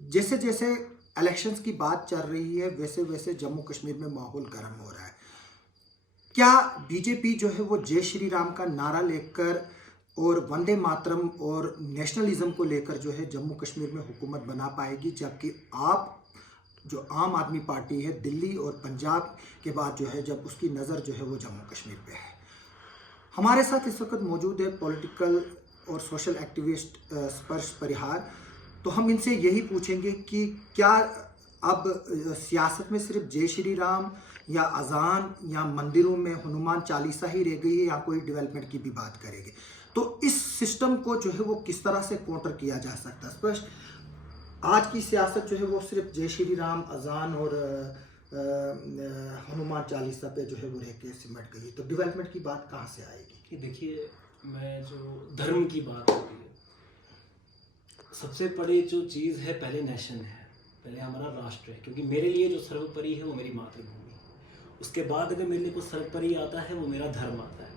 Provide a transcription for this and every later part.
जैसे जैसे इलेक्शंस की बात चल रही है वैसे वैसे जम्मू कश्मीर में माहौल गर्म हो रहा है। क्या बीजेपी जो है वो जय श्री राम का नारा लेकर और वंदे मातरम और नेशनलिज्म को लेकर जो है जम्मू कश्मीर में हुकूमत बना पाएगी, जबकि आप जो आम आदमी पार्टी है दिल्ली और पंजाब के बाद जो है जब उसकी नज़र जो है वो जम्मू कश्मीर पे है। हमारे साथ इस वक्त मौजूद है पॉलिटिकल और सोशल एक्टिविस्ट स्पर्श परिहार। तो हम इनसे यही पूछेंगे कि क्या अब सियासत में सिर्फ जय श्री राम या अजान या मंदिरों में हनुमान चालीसा ही रह गई है या कोई डेवलपमेंट की भी बात करेंगे। तो इस सिस्टम को जो है वो किस तरह से काउंटर किया जा सकता है। स्पष्ट आज की सियासत जो है वो सिर्फ जय श्री राम अजान और हनुमान चालीसा पे जो है वो रह के सिमट गई, तो डेवलपमेंट की बात कहाँ से आएगी? कि देखिए, मैं जो धर्म की बात होती है, सबसे बड़ी जो चीज़ है पहले नेशन है, पहले हमारा राष्ट्र है। क्योंकि मेरे लिए जो सर्वोपरि है वो मेरी मातृभूमि है। उसके बाद अगर मेरे लिए कुछ सर्वोपरि आता है वो मेरा धर्म आता है।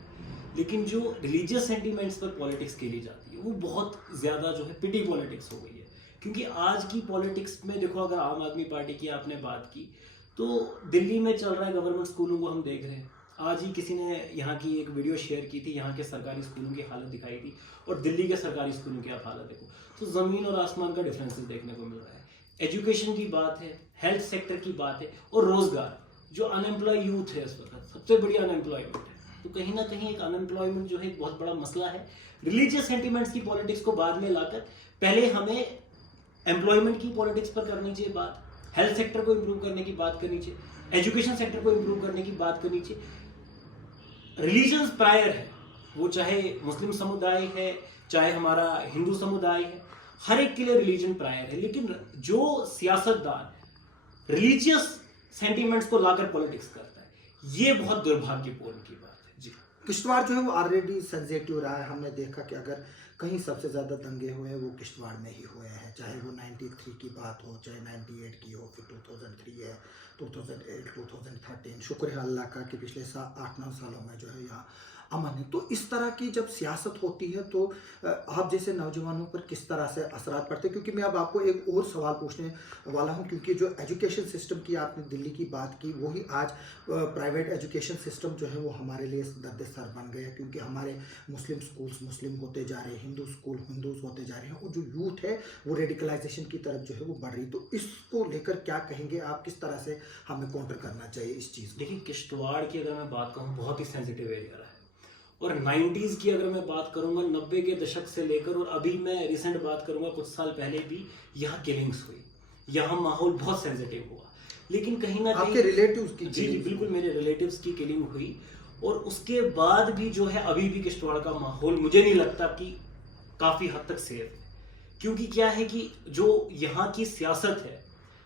लेकिन जो रिलीजियस सेंटिमेंट्स पर पॉलिटिक्स खेली जाती है वो बहुत ज़्यादा जो है पिटी पॉलिटिक्स हो गई है। क्योंकि आज की पॉलिटिक्स में देखो, अगर आम आदमी पार्टी की आपने बात की तो दिल्ली में चल रहा है गवर्नमेंट स्कूलों को हम देख रहे हैं। आज ही किसी ने यहाँ की एक वीडियो शेयर की थी, यहाँ के सरकारी स्कूलों की हालत दिखाई थी और दिल्ली के सरकारी स्कूलों की आप हालत देखो तो ज़मीन और आसमान का डिफरेंसेस देखने को मिल रहा है। एजुकेशन की बात है, हेल्थ सेक्टर की बात है और रोज़गार, जो अनएम्प्लॉय यूथ है इस वक्त सबसे बड़ी अनएम्प्लॉयमेंट है। तो कहीं ना कहीं एक अनएम्प्लॉयमेंट जो है एक बहुत बड़ा मसला है। रिलीजियस सेंटिमेंट्स की पॉलिटिक्स को बाद में लाकर पहले हमें एम्प्लॉयमेंट की पॉलिटिक्स पर करनी चाहिए बात, हेल्थ सेक्टर को इम्प्रूव करने की बात करनी चाहिए, एजुकेशन सेक्टर को इम्प्रूव करने की बात करनी चाहिए। रिलीजन्स प्रायर है, वो चाहे मुस्लिम समुदाय है चाहे हमारा हिंदू समुदाय है, हर एक के लिए रिलीजन प्रायर है। लेकिन जो सियासतदान रिलीजियस सेंटिमेंट्स को लाकर पॉलिटिक्स करता है, ये बहुत दुर्भाग्यपूर्ण की बात है। जी, किश्तवाड़ जो है वो ऑलरेडी सेंसिटिव रहा है। हमने देखा कि अगर कहीं सबसे ज़्यादा दंगे हुए हैं वो किश्तवाड़ में ही हुए हैं, चाहे वो 93 की बात हो, चाहे 98 की हो, फिर 2003 है, 2008, 2013। शुक्र है अल्लाह का कि पिछले 8-9 सालों में जो है यहाँ अमन है। तो इस तरह की जब सियासत होती है तो आप जैसे नौजवानों पर किस तरह से असरात पड़ते हैं? क्योंकि मैं अब आपको एक और सवाल पूछने वाला हूं, क्योंकि जो एजुकेशन सिस्टम की आपने दिल्ली की बात की, वही आज प्राइवेट एजुकेशन सिस्टम जो है वो हमारे लिए दर्द सर बन गया। क्योंकि हमारे मुस्लिम स्कूल्स मुस्लिम होते जा रहे हैं, हिंदू स्कूल हिंदूज होते जा रहे हैं और जो यूथ है वो रेडिकलाइजेशन की तरफ जो है वो बढ़ रही। तो इसको लेकर क्या कहेंगे आप? किस तरह से हमें काउंटर करना चाहिए इस चीज़? देखिए, किश्तवाड़ की अगर मैं बात कहूँ बहुत ही सेंसिटिव एरिया रहा है। और 90s की अगर मैं बात करूंगा, 90 के दशक से लेकर और अभी मैं रिसेंट बात करूंगा कुछ साल पहले भी यहाँ किलिंग्स हुई, यहाँ माहौल बहुत सेंसिटिव हुआ। लेकिन कहीं ना कहीं आपके रिलेटिव्स की? जी बिल्कुल, मेरे रिलेटिव्स की किलिंग हुई और उसके बाद भी जो है अभी भी किश्तवाड़ का माहौल मुझे नहीं लगता कि काफ़ी हद तक सेफ है। क्योंकि क्या है कि जो यहाँ की सियासत है,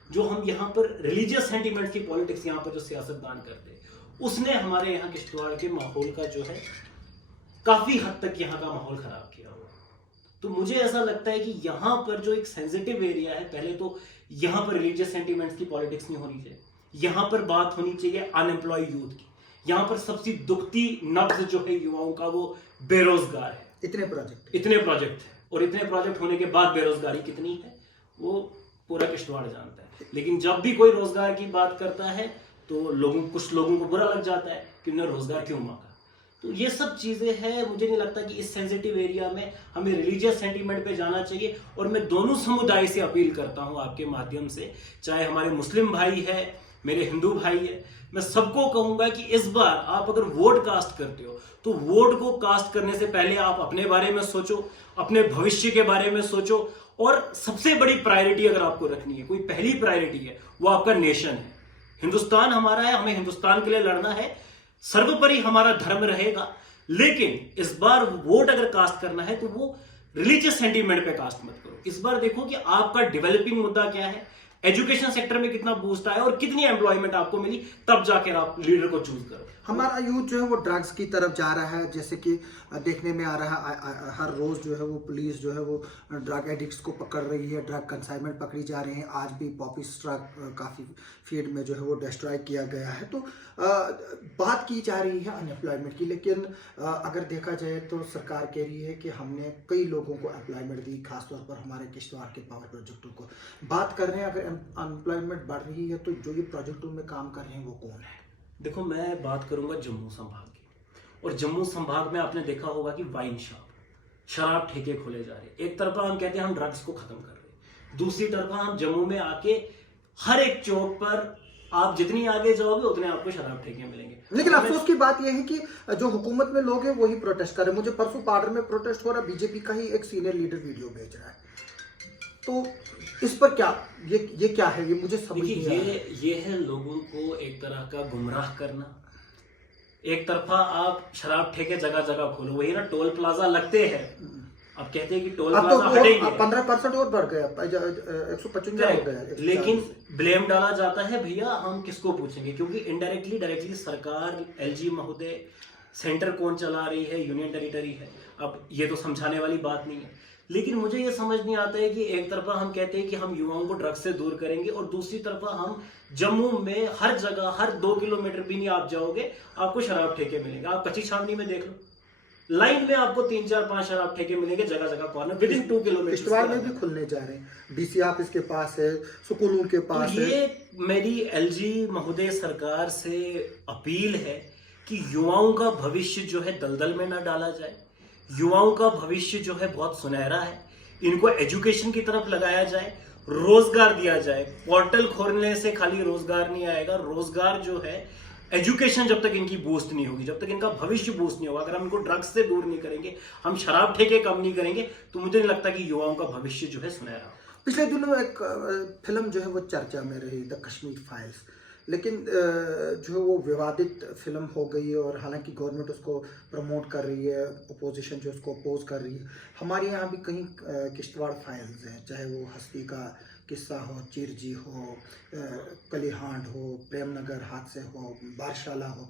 जो हम यहाँ पर रिलीजियस सेंटिमेंट की पॉलिटिक्स यहाँ पर जो सियासतदान करते हैं, उसने हमारे यहाँ किश्तवाड़ के माहौल का जो है काफी हद तक यहाँ का माहौल खराब किया हुआ। तो मुझे ऐसा लगता है कि यहाँ पर जो एक सेंसिटिव एरिया है, पहले तो यहाँ पर रिलीजियस सेंटिमेंट्स की पॉलिटिक्स नहीं होनी चाहिए। यहाँ पर बात होनी चाहिए अनएम्प्लॉय यूथ की। यहाँ पर सबसे दुखती नब्ज जो है युवाओं का वो बेरोजगार है। इतने प्रोजेक्ट है और इतने प्रोजेक्ट होने के बाद बेरोजगारी कितनी है वो पूरा किश्तवाड़ जानता है। लेकिन जब भी कोई रोजगार की बात करता है तो कुछ लोगों को बुरा लग जाता है कि उन्हें रोजगार क्यों मांगा। तो ये सब चीज़ें हैं। मुझे नहीं लगता कि इस सेंसिटिव एरिया में हमें रिलीजियस सेंटीमेंट पे जाना चाहिए। और मैं दोनों समुदाय से अपील करता हूं आपके माध्यम से, चाहे हमारे मुस्लिम भाई है, मेरे हिंदू भाई है, मैं सबको कहूंगा कि इस बार आप अगर वोट कास्ट करते हो तो वोट को कास्ट करने से पहले आप अपने बारे में सोचो, अपने भविष्य के बारे में सोचो। और सबसे बड़ी प्रायोरिटी अगर आपको रखनी है, कोई पहली प्रायोरिटी है, वो आपका नेशन है। हिंदुस्तान हमारा है, हमें हिंदुस्तान के लिए लड़ना है, सर्वोपरि हमारा धर्म रहेगा। लेकिन इस बार वोट अगर कास्ट करना है तो वो रिलीजियस सेंटीमेंट पे कास्ट मत करो। इस बार देखो कि आपका डेवलपिंग मुद्दा क्या है, एजुकेशन सेक्टर में कितना बूस्ट आया और कितनी एम्प्लॉयमेंट आपको मिली, तब जाकर आप लीडर को चूज करो। हमारा यूथ जो है वो ड्रग्स की तरफ जा रहा है, जैसे कि देखने में आ रहा है हर रोज़ जो है वो पुलिस जो है वो ड्रग एडिक्ट्स को पकड़ रही है, ड्रग कंसाइनमेंट पकड़ी जा रही है। आज भी पॉपिस ट्रक काफ़ी फील्ड में जो है वो डिस्ट्रॉय किया गया है। तो बात की जा रही है अनएम्प्लॉयमेंट की, लेकिन अगर देखा जाए तो सरकार कह रही है कि हमने कई लोगों को एम्प्लॉयमेंट दी, खासतौर पर हमारे किश्तवाड़ के पावर प्रोजेक्टों को बात कर रहे हैं। अगर अनएम्प्लॉयमेंट बढ़ रही है तो जो ये प्रोजेक्टों में काम कर रहे हैं वो कौन है? देखो, मैं बात करूंगा जम्मू संभाग की, और जम्मू संभाग में आपने देखा होगा कि वाइन शॉप, शराब ठेके खोले जा रहे हैं। एक तरफा हम कहते हैं हम ड्रग्स को खत्म कर रहे हैं, दूसरी तरफा हम जम्मू में आके हर एक चौक पर आप जितनी आगे जाओगे उतने आपको शराब ठेके मिलेंगे। लेकिन अफसोस की बात यह है कि जो हुकूमत में लोग हैं वही प्रोटेस्ट कर रहे हैं। मुझे परसों पार्डर में प्रोटेस्ट हो रहा है, बीजेपी का ही एक सीनियर लीडर वीडियो भेज रहा है। तो इस पर क्या ये क्या है, ये मुझे समझ नहीं आ रहा है। ये है लोगों को एक तरह का गुमराह करना। एक तरफा आप शराब ठेके जगह जगह खोलो, वही ना टोल प्लाजा लगते हैं, अब कहते हैं कि टोल अब तो प्लाजा हटेंगे, 15% और बढ़ गया, 155 हो गया। लेकिन ब्लेम डाला जाता है, भैया हम किसको पूछेंगे, क्योंकि इनडायरेक्टली डायरेक्टली सरकार, एलजी महोदय, सेंटर कौन चला रही है, यूनियन टेरिटरी है। अब ये तो समझाने वाली बात नहीं है, लेकिन मुझे ये समझ नहीं आता है कि एक तरफा हम कहते हैं कि हम युवाओं को ड्रग्स से दूर करेंगे और दूसरी तरफा हम जम्मू में हर जगह, हर 2 किलोमीटर भी नहीं आप जाओगे आपको शराब ठेके मिलेंगे। आप कच्ची छावनी में देख लो, लाइन में आपको 3 4 5 शराब ठेके मिलेंगे जगह जगह corner, with in 2 kilometre. Kishtwar में भी खुलने जा रहे हैं, डीसी ऑफिस के पास है, स्कूलों के पास है। ये मेरी एलजी महोदय सरकार से अपील है कि युवाओं का भविष्य जो है दलदल में ना डाला जाए। युवाओं का भविष्य जो है बहुत सुनहरा है, इनको एजुकेशन की तरफ लगाया जाए, रोजगार दिया जाए। पोर्टल खोलने से खाली रोजगार नहीं आएगा, रोजगार जो है, एजुकेशन जब तक इनकी बूस्ट नहीं होगी, जब तक इनका भविष्य बूस्ट नहीं होगा, अगर हम इनको ड्रग्स से दूर नहीं करेंगे, हम शराब ठेके कम नहीं करेंगे, तो मुझे नहीं लगता कि युवाओं का भविष्य जो है सुनहरा। पिछले दिनों एक फिल्म जो है वो चर्चा में रही, द कश्मीर फाइल्स, लेकिन जो वो विवादित फिल्म हो गई है और हालांकि गवर्नमेंट उसको प्रमोट कर रही है, अपोजिशन जो उसको अपोज कर रही है। हमारे यहाँ भी कहीं किश्तवाड़ फाइल्स हैं, चाहे वो हस्ती का किस्सा हो, चिरजी हो, कलिहांड हो, प्रेमनगर हादसे हो, बारशाला हो,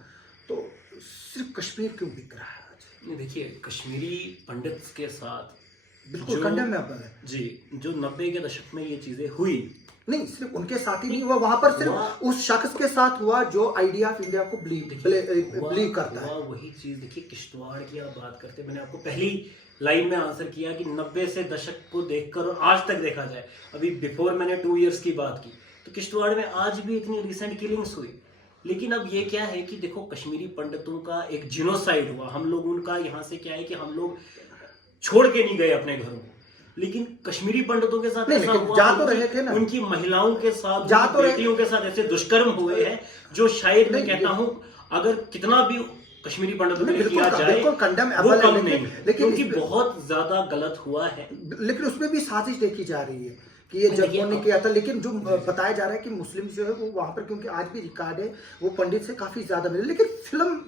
तो सिर्फ कश्मीर क्यों बिक रहा है आज? नहीं, देखिए, कश्मीरी पंडित के साथ बिल्कुल कंडेमेबल है जी, जो 90 के दशक में ये चीजें हुई, नहीं सिर्फ उनके साथ ही नहीं हुआ, वहां पर सिर्फ उस शख्स के साथ हुआ जो आइडिया ऑफ इंडिया को बिलीव करता है। वही चीज देखिए, किश्तवाड़ की आप बात करते, मैंने आपको पहली लाइन में आंसर किया कि 90 से दशक को देखकर और आज तक देखा जाए, अभी बिफोर मैंने 2 इयर्स की बात की, तो किश्तवाड़ में आज भी इतनी रिसेंट किलिंग्स हुई। लेकिन अब ये क्या है कि देखो, कश्मीरी पंडितों का एक जिनोसाइड हुआ, हम लोग उनका यहाँ से क्या है कि हम लोग छोड़ के नहीं गए अपने घरों को, लेकिन कश्मीरी पंडितों के साथ ऐसा हुआ, जा तो रहे थे ना, उनकी महिलाओं के साथ, जा तो बेटियों के साथ ऐसे दुष्कर्म हुए हैं जो शायद मैं कहता हूं अगर कितना भी कश्मीरी पंडितों के लिए किया जाए वो कम नहीं है, क्योंकि बहुत ज्यादा गलत हुआ है। लेकिन उसमें भी साजिश देखी जा रही है कि ये जब ने किया था, लेकिन जो बताया जा रहा है कि मुस्लिम जो है वो वहां पर, क्योंकि आज भी रिकॉर्ड है, वो पंडित से काफी ज्यादा मिले, लेकिन फिल्म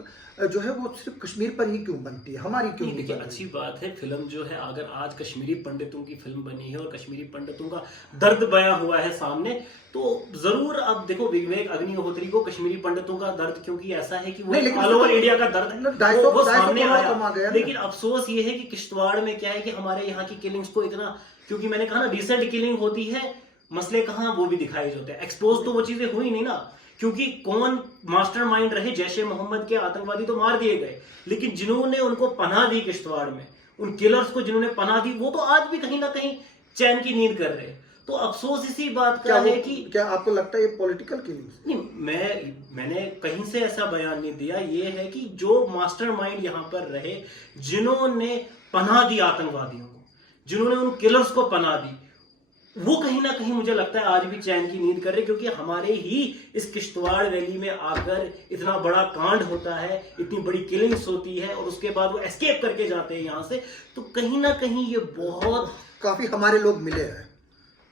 जो है वो सिर्फ कश्मीर पर ही क्यों बनती है, हमारी क्यों नहीं? देखिए, अच्छी बात है, फिल्म जो है अगर आज कश्मीरी पंडितों की फिल्म बनी है और कश्मीरी पंडितों का दर्द बया हुआ है सामने, तो जरूर अब देखो विवेक अग्निहोत्री को कश्मीरी पंडितों का दर्द, क्योंकि ऐसा है कि वो ऑल ओवर इंडिया का दर्द है, वो सामने आया। लेकिन अफसोस ये है कि किश्तवाड़ में क्या है कि हमारे यहाँ की किलिंग्स को इतना, क्योंकि मैंने कहा ना रिसेंट किलिंग होती है, मसले कहाँ वो भी दिखाई जाते हैं, एक्सपोज तो वो चीजें हुई नहीं ना, क्योंकि कौन मास्टरमाइंड रहे, जैशे मोहम्मद के आतंकवादी तो मार दिए गए, लेकिन जिन्होंने उनको पनाह दी किश्तवाड़ में, उन किलर्स को जिन्होंने पनाह दी, वो तो आज भी कहीं ना कहीं चैन की नींद कर रहे हैं। तो अफसोस इसी बात का है कि क्या आपको लगता है ये पॉलिटिकल किलिंग? नहीं, मैंने कहीं से ऐसा बयान नहीं दिया, ये है कि जो मास्टरमाइंड यहाँ पर रहे, जिन्होंने पनाह दी आतंकवादियों को, जिन्होंने उन किलर्स को पनाह दी, वो कहीं ना कहीं मुझे लगता है आज भी चैन की नींद कर रहे, क्योंकि हमारे ही इस किश्तवाड़ वैली में आकर इतना बड़ा कांड होता है, इतनी बड़ी किलिंग्स होती है, और उसके बाद वो एस्केप करके जाते हैं यहाँ से, तो कहीं ना कहीं ये बहुत काफी हमारे लोग मिले हैं,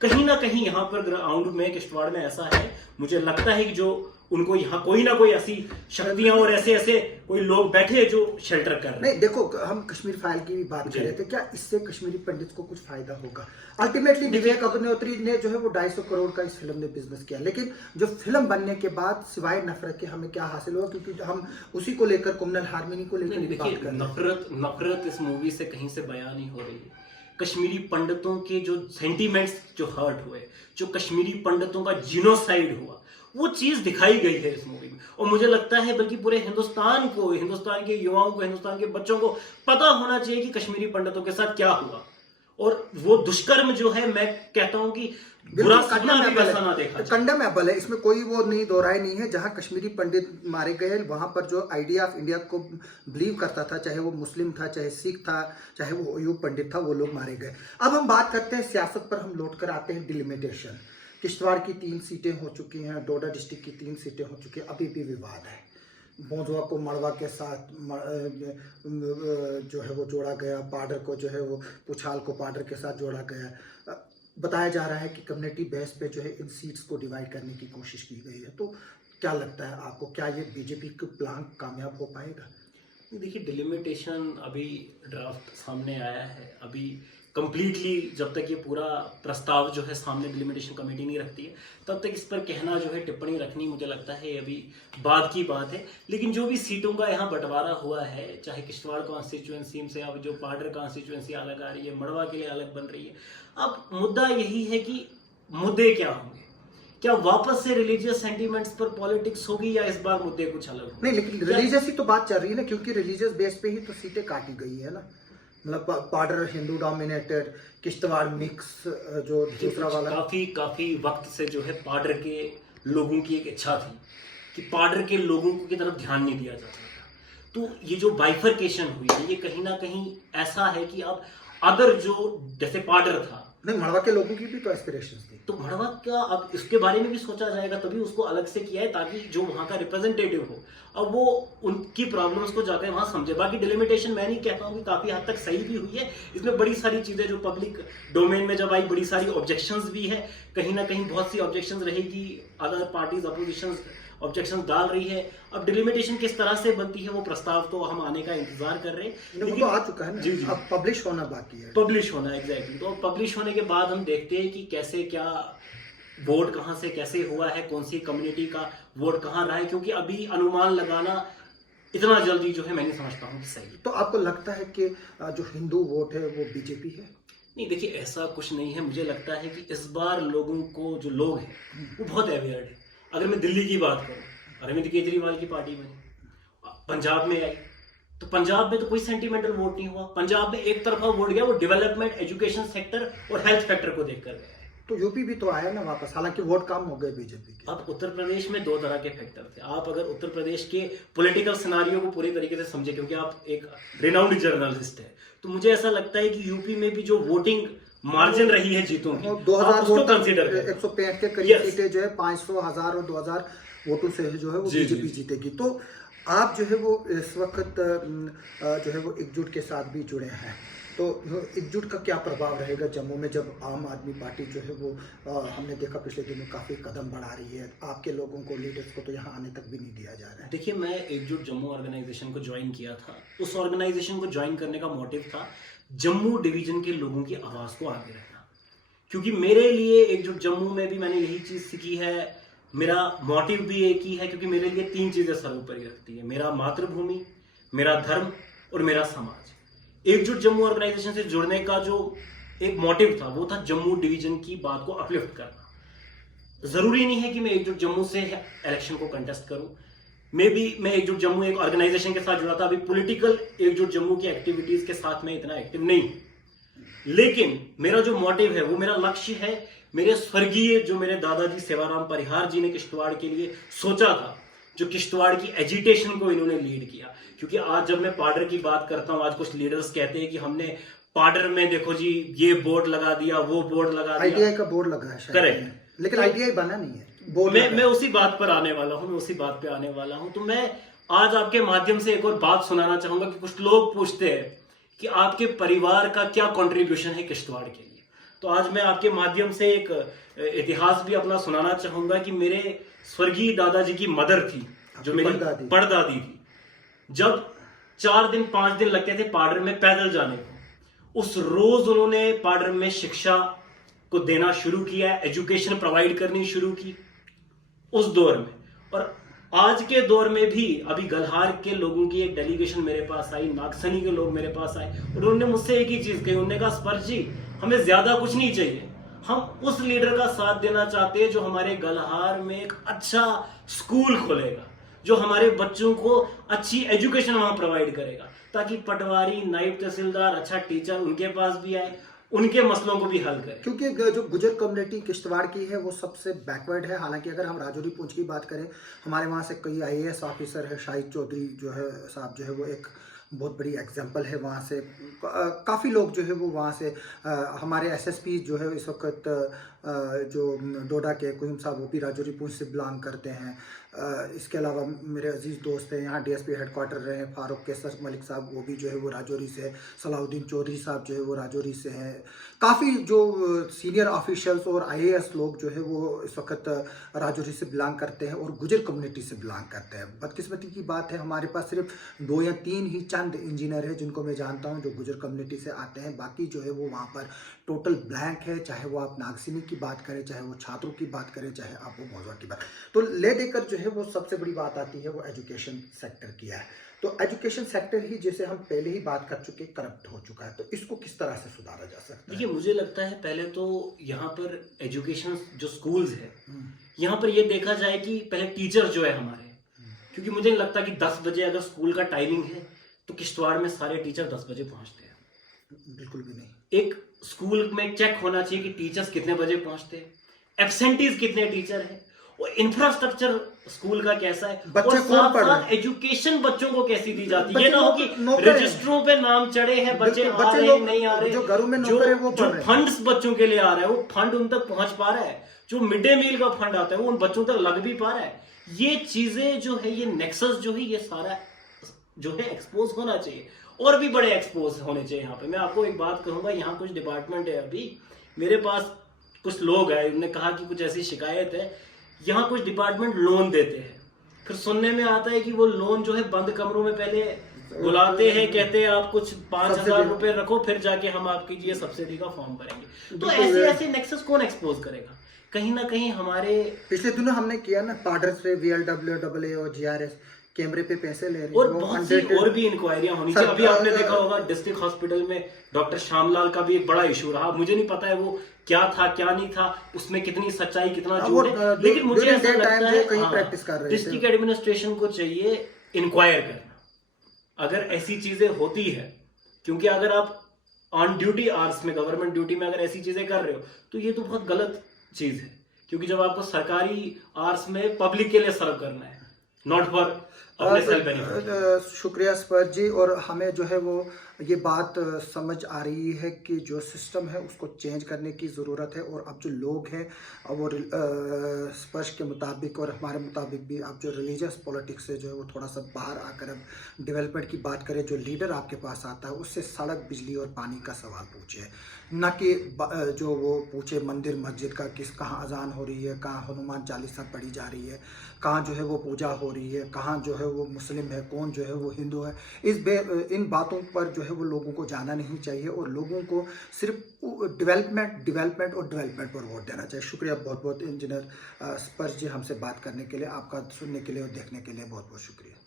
कहीं ना कहीं यहाँ पर ग्राउंड में किश्तवाड़ में ऐसा है, मुझे लगता है कि जो उनको यहाँ कोई ना कोई ऐसी शक्तियां और ऐसे ऐसे कोई लोग बैठे जो शेल्टर कर रहे हैं। नहीं देखो, हम कश्मीर फाइल की भी बात कर रहे थे, क्या इससे कश्मीरी पंडित को कुछ फायदा होगा? अल्टीमेटली विवेक अग्निहोत्री ने जो है वो 250 करोड़ का इस फिल्म ने बिजनेस किया, लेकिन जो फिल्म बनने के बाद सिवाय नफरत के हमें क्या हासिल हुआ? क्योंकि हम उसी को लेकर, कुमनल हारमिनी को लेकर भी बात कर रहे हैं। नफरत इस मूवी से कहीं से बयां नहीं हो रही है। कश्मीरी पंडितों के जो सेंटीमेंट्स जो हर्ट हुए, जो कश्मीरी पंडितों का जिनोसाइड हुआ, वो चीज दिखाई गई है इस मूवी में। और मुझे लगता है बल्कि पूरे हिंदुस्तान को, हिंदुस्तान के युवाओं को, हिंदुस्तान के बच्चों को पता होना चाहिए कि कश्मीरी पंडितों के साथ क्या हुआ। और वो दुष्कर्म जो है, मैं कहता हूं कि बुरा सपना भी वैसा ना देखा जाए। कंडेमेबल है, इसमें कोई वो नहीं, दो राय नहीं है। जहां कश्मीरी पंडित मारे गए, वहां पर जो आइडिया ऑफ इंडिया को बिलीव करता था, चाहे वो मुस्लिम था, चाहे सिख था, चाहे वो अयूब पंडित था, वो लोग मारे गए। अब हम बात करते हैं सियासत पर, हम लौट कर आते हैं डिलिमिटेशन। किश्तवाड़ की 3 सीटें हो चुकी हैं, डोडा डिस्ट्रिक्ट की 3 सीटें हो चुकी हैं, अभी भी विवाद है। बोंजवा को मड़वा के साथ जो है वो जोड़ा गया, पाडर को जो है वो पुछाल को पाडर के साथ जोड़ा गया। बताया जा रहा है कि कम्युनिटी बेस पे जो है इन सीट्स को डिवाइड करने की कोशिश की गई है। तो क्या लगता है आपको, क्या ये बीजेपी का प्लान कामयाब हो पाएगा? देखिए, डिलिमिटेशन अभी ड्राफ्ट सामने आया है। अभी कंप्लीटली जब तक ये पूरा प्रस्ताव जो है सामने डिलिमिटेशन कमेटी नहीं रखती है, तब तक इस पर कहना जो है, टिप्पणी रखनी, मुझे लगता है अभी बाद की बात है। लेकिन जो भी सीटों का यहाँ बंटवारा हुआ है, चाहे किश्तवाड़ कॉन्स्टिट्यूएंसी से अब जो पाडर कॉन्स्टिट्यूएंसी अलग आ रही है, मड़वा के लिए अलग बन रही है, अब मुद्दा यही है कि मुद्दे क्या होंगे। क्या वापस से रिलीजियस सेंटीमेंट्स पर पॉलिटिक्स होगी, या इस बार मुद्दे कुछ अलग होंगे? नहीं, लेकिन रिलीजियस ही तो बात चल रही है ना, क्योंकि रिलीजियस बेस पे ही तो सीटें काटी गई है ना। मतलब पाडर हिंदू डोमिनेटेड, किश्तवाड़ मिक्स, जो दूसरा वाला काफी वक्त से जो है पाडर के लोगों की एक इच्छा थी कि पाडर के लोगों की तरफ ध्यान नहीं दिया जाता था। तो ये जो बाइफरकेशन हुई है, ये कहीं ना कहीं ऐसा है कि अब अदर जो जैसे पाडर था, नहीं, मड़वा के लोगों की भी तो एस्पिरेशंस थी, तो मड़वा का अब इसके बारे में भी सोचा जाएगा, तभी उसको अलग से किया है ताकि जो वहां का रिप्रेजेंटेटिव हो, अब वो उनकी प्रॉब्लम्स को जाकर वहां समझे। बाकी डिलिमिटेशन मैं नहीं कहता हूँ कि काफी हद तक सही भी हुई है। इसमें बड़ी सारी चीजें जो पब्लिक डोमेन में जब आई, बड़ी सारी ऑब्जेक्शंस भी है, कहीं ना कहीं बहुत सी ऑब्जेक्शंस रहेगी, अदर पार्टीज अपोजिशन ऑब्जेक्शन डाल रही है। अब डिलिमिटेशन किस तरह से बनती है, वो प्रस्ताव तो हम आने का इंतजार कर रहे हैं, लेकिन वो आ चुका है ना। जी, अब पब्लिश होना बाकी है। पब्लिश होना, एग्जैक्टली। तो पब्लिश होने के बाद हम देखते हैं कि कैसे, क्या वोट कहाँ से कैसे हुआ है, कौन सी कम्युनिटी का वोट कहाँ रहा है, क्योंकि अभी अनुमान लगाना इतना जल्दी जो है मैं नहीं समझता हूँ कि सही है। तो आपको लगता है कि जो हिंदू वोट है वो बीजेपी है? नहीं, देखिए, ऐसा कुछ नहीं है। मुझे लगता है कि इस बार लोगों को, जो लोग हैं, वो बहुत अवेयर है। अगर मैं दिल्ली की बात करूं, अरविंद केजरीवाल की पार्टी बनी, पंजाब में आई, तो पंजाब में तो कोई सेंटिमेंटल वोट नहीं हुआ। पंजाब में एक तरफा वोट गया, वो डेवलपमेंट, एजुकेशन सेक्टर और हेल्थ सेक्टर को देखकर गया है। तो यूपी भी तो आया ना वापस, हालांकि वोट कम हो गए बीजेपी के। अब उत्तर प्रदेश में 2 तरह के फैक्टर थे। आप अगर उत्तर प्रदेश के पॉलिटिकल सिनारियो को पूरे तरीके से समझे, क्योंकि आप एक रिनाउंड जर्नलिस्ट है, तो मुझे ऐसा लगता है कि यूपी में भी जो वोटिंग मार्जिन रही है जीतों की, 2000 वोट, कंसीडर 165 के करीब सीटें जो है, 500, 1000 और 2000 वोटों से जो है वो बीजेपी जीतेगी। तो आप जो है वो इस वक्त जो है वो एकजुट के साथ भी जुड़े हैं, तो एकजुट का क्या प्रभाव रहेगा जम्मू में, जब आम आदमी पार्टी जो है वो हमने देखा पिछले दिनों काफ़ी कदम बढ़ा रही है, आपके लोगों को, लीडर्स को तो यहाँ आने तक भी नहीं दिया जा रहा है। देखिए, मैं एकजुट जम्मू ऑर्गेनाइजेशन को ज्वाइन किया था। उस ऑर्गेनाइजेशन को ज्वाइन करने का मोटिव था जम्मू डिवीजन के लोगों की आवाज़ को आगे रखना, क्योंकि मेरे लिए एकजुट जम्मू में भी मैंने यही चीज़ सीखी है। मेरा मोटिव भी एक ही है, क्योंकि मेरे लिए 3 चीज़ें सर्वोपरि रखती है: मेरा मातृभूमि, मेरा धर्म और मेरा समाज। एकजुट जम्मू ऑर्गेनाइजेशन से जुड़ने का जो एक मोटिव था, वो था जम्मू डिवीजन की बात को अपलिफ्ट करना। जरूरी नहीं है कि मैं एकजुट जम्मू से इलेक्शन को कंटेस्ट करूं। मैं एकजुट जम्मू एक ऑर्गेनाइजेशन के साथ जुड़ा था, अभी पॉलिटिकल एकजुट जम्मू की एक्टिविटीज के साथ मैं इतना एक्टिव नहीं, लेकिन मेरा जो मोटिव है, वो मेरा लक्ष्य है। मेरे स्वर्गीय जो मेरे दादाजी सेवाराम परिहार जी ने किश्तवाड़ के लिए सोचा था, जो किश्तवाड़ की एजिटेशन को इन्होंने लीड किया। क्योंकि आज जब मैं पाडर की बात करता हूं, आज कुछ लीडर्स कहते हैं कि हमने पाडर में, देखो जी, ये बोर्ड लगा दिया, वो बोर्ड लगा दिया। आईटीआई का बोर्ड लगा है, करेक्ट, लेकिन आईटीआई बना नहीं है। मैं उसी बात पर आने वाला हूं, तो मैं आज आपके माध्यम से एक और बात सुनाना चाहूंगा कि कुछ लोग पूछते हैं कि आपके परिवार का क्या कंट्रीब्यूशन है किश्तवाड़ के लिए। तो आज मैं आपके माध्यम से एक इतिहास भी अपना सुनाना चाहूंगा कि मेरे स्वर्गीय दादाजी की मदर थी, जो मेरी परदादी थी, जब 4 दिन 5 दिन लगते थे पाडर में पैदल जाने को, उस रोज उन्होंने पाडर में शिक्षा को देना शुरू किया, एजुकेशन प्रोवाइड करनी शुरू की उस दौर में। और आज के दौर में भी अभी गल्हार के लोगों की एक डेलीगेशन मेरे पास आई, नागसनी के लोग मेरे पास आए और उन्होंने मुझसे एक ही चीज कही। उन्होंने कहा, स्पर्श जी, हमें ज्यादा कुछ नहीं चाहिए, हम उस लीडर का साथ देना चाहते हैं जो हमारे गल्हार में एक अच्छा स्कूल खोलेगा, जो हमारे बच्चों को अच्छी एजुकेशन वहां प्रोवाइड करेगा, ताकि पटवारी, नायब तहसीलदार, अच्छा टीचर उनके पास भी आए, उनके मसलों को भी हल करें। क्योंकि जो गुजर कम्युनिटी किश्तवाड़ की है वो सबसे बैकवर्ड है। हालांकि अगर हम राजौरी पूंछ की बात करें, हमारे वहाँ से कई IAS ऑफिसर है, शाहिद चौधरी जो है साहब जो है वो एक बहुत बड़ी एग्जांपल है। वहाँ से काफ़ी लोग जो है वो वहाँ से हमारे SSP जो है इस वक्त जो डोडा के कुहिम साहब वो भी राजौरी पूंछ से बिलोंग करते हैं। इसके अलावा मेरे अजीज़ दोस्त हैं यहाँ DSP हेडक्वार्टर रहे हैं फारूक केसर मलिक साहब, वो भी जो है वो राजौरी से, सलाउद्दीन चौधरी साहब जो है वो राजौरी से हैं। काफ़ी जो सीनियर ऑफिशियल्स और IAS लोग जो है वो इस वक्त राजौरी से बिलोंग करते हैं और गुजर कम्युनिटी से बिलोंग करते हैं। बदकिस्मती की बात है, हमारे पास सिर्फ 2 या 3 ही चंद इंजीनियर हैं जिनको मैं जानता हूं जो गुजर कम्युनिटी से आते हैं। बाकी जो है वो वहाँ पर टोटल ब्लैंक है, चाहे वो आप नागसिनी की बात करें, चाहे वो छात्रों की बात करें, चाहे आप वो मौजूदा की बात। तो ले देकर जो है वो सबसे बड़ी बात आती है वो एजुकेशन सेक्टर की है। तो एजुकेशन सेक्टर ही, जैसे हम पहले ही बात कर चुके, करप्ट हो चुका है। तो इसको किस तरह से सुधारा जा सकता है? देखिए, मुझे लगता है पहले तो यहाँ पर एजुकेशन जो स्कूल्स है, यहाँ पर ये देखा जाए कि पहले टीचर जो है हमारे, क्योंकि मुझे नहीं लगता कि 10 बजे अगर स्कूल का टाइमिंग है तो किश्तवाड़ में सारे टीचर 10 बजे पहुंचते हैं। बिल्कुल भी नहीं। एक स्कूल में चेक होना चाहिए कि टीचर्स कितने बजे पहुंचते हैं, एब्सेंटीज कितने टीचर हैं, और इंफ्रास्ट्रक्चर स्कूल का कैसा है, बच्चे कौन पढ़ रहे हैं, एजुकेशन बच्चों को कैसी दी जाती है। ये ना हो कि रजिस्टरों पे नाम चढ़े हैं, बच्चे आ रहे हैं, नहीं आ रहे, जो घरों में नौकर है वो पढ़ रहे हैं, फंड्स बच्चों के लिए आ रहा है वो फंड उन तक पहुंच पा रहा है, जो मिड डे मील का फंड आता है वो उन बच्चों तक लग भी पा रहा है। ये चीजें जो है, ये नेक्सस जो है, ये सारा जो है एक्सपोज होना चाहिए, और भी बड़े एक्सपोज होने चाहिए। यहाँ पे मैं आपको एक बात कहूंगा, यहाँ कुछ डिपार्टमेंट है, अभी मेरे पास कुछ लोग आए, उन्होंने कहा कि कुछ ऐसी शिकायत है, यहाँ कुछ डिपार्टमेंट लोन देते हैं, फिर सुनने में आता है कि वो लोन जो है बंद कमरों में पहले बुलाते हैं, कहते हैं आप कुछ 5,000 रुपए रखो, फिर जाके हम आपकी ये सब्सिडी का फॉर्म भरेंगे। तो ऐसे नेक्सस कौन एक्सपोज करेगा? कहीं ना कहीं हमारे पिछले दिनों हमने किया ना, पाडर से VLW, AA और GRS कैमरे पे पैसे ले रहे हैं, और बहुत सी और भी इंक्वायरियां होनी चाहिए। अभी आपने देखा होगा डिस्ट्रिक्ट हॉस्पिटल में डॉक्टर श्यामलाल का भी एक बड़ा इशू रहा, मुझे नहीं पता है वो क्या था क्या नहीं था, उसमें कितनी सच्चाई कितना झूठ है, लेकिन मुझे ऐसा लगता है डिस्ट्रिक्ट एडमिनिस्ट्रेशन को चाहिए इंक्वायर करना अगर ऐसी चीजें होती है, क्योंकि अगर आप ऑन ड्यूटी आवर्स में, गवर्नमेंट ड्यूटी में अगर ऐसी चीजें कर रहे हो तो ये तो बहुत गलत चीज है, क्योंकि जब आपको सरकारी आवर्स में पब्लिक के लिए सर्व करना है, नॉट फॉर अपने सेल्फ बेनिफिट। शुक्रिया स्पर्श जी। और हमें जो है वो ये बात समझ आ रही है कि जो सिस्टम है उसको चेंज करने की ज़रूरत है, और अब जो लोग हैं वो स्पर्श के मुताबिक और हमारे मुताबिक भी अब जो रिलीजियस पॉलिटिक्स से जो है वो थोड़ा सा बाहर आकर अब डेवलपमेंट की बात करें। जो लीडर आपके पास आता है उससे सड़क, बिजली और पानी का सवाल पूछे, न कि जो वो पूछे मंदिर मस्जिद का, कहाँ अजान हो रही है, कहाँ हनुमान चालीसा पढ़ी जा रही है, कहाँ जो है वो पूजा हो रही है, कहाँ जो है वो मुस्लिम है, कौन जो है वो हिंदू है। इन बातों पर जो है वो लोगों को जाना नहीं चाहिए, और लोगों को सिर्फ डेवलपमेंट पर वोट देना चाहिए। शुक्रिया बहुत बहुत इंजीनियर स्पर्श जी, हमसे बात करने के लिए, आपका सुनने के लिए और देखने के लिए बहुत बहुत शुक्रिया।